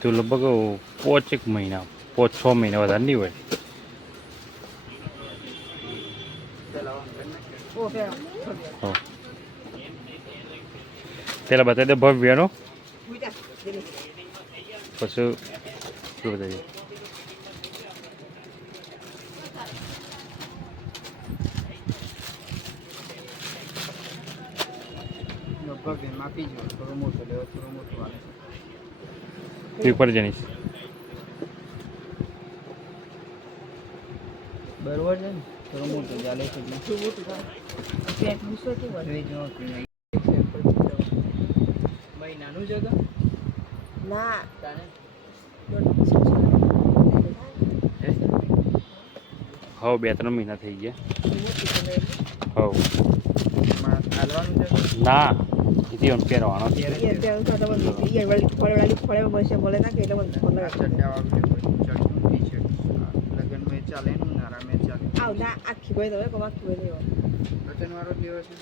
તું લગભગ 5 મહિના 5-6 મહિના વધારે નહીં હોય. પેલા બતાવી દે ભવ્યનો પછી બતાવીએ. લગભગ એમાં પી જો થોડું મોટું લેવો થોડું મોટું આવે ઉપર જણીશ બરોબર છે ને થોડું મોટું ચાલે છે ભાઈ નાનું છે તો ના હવે 2-3 મહિના થઈ ગયા. હવે હાલવાનું છે ના એથી આમ પહેરવાનો લગ્નમાં ચાલે ને ઉનાળામાં ચાલે આખી ભાઈ તમે આખી ભાઈ રતન વાળો જ લેવો છે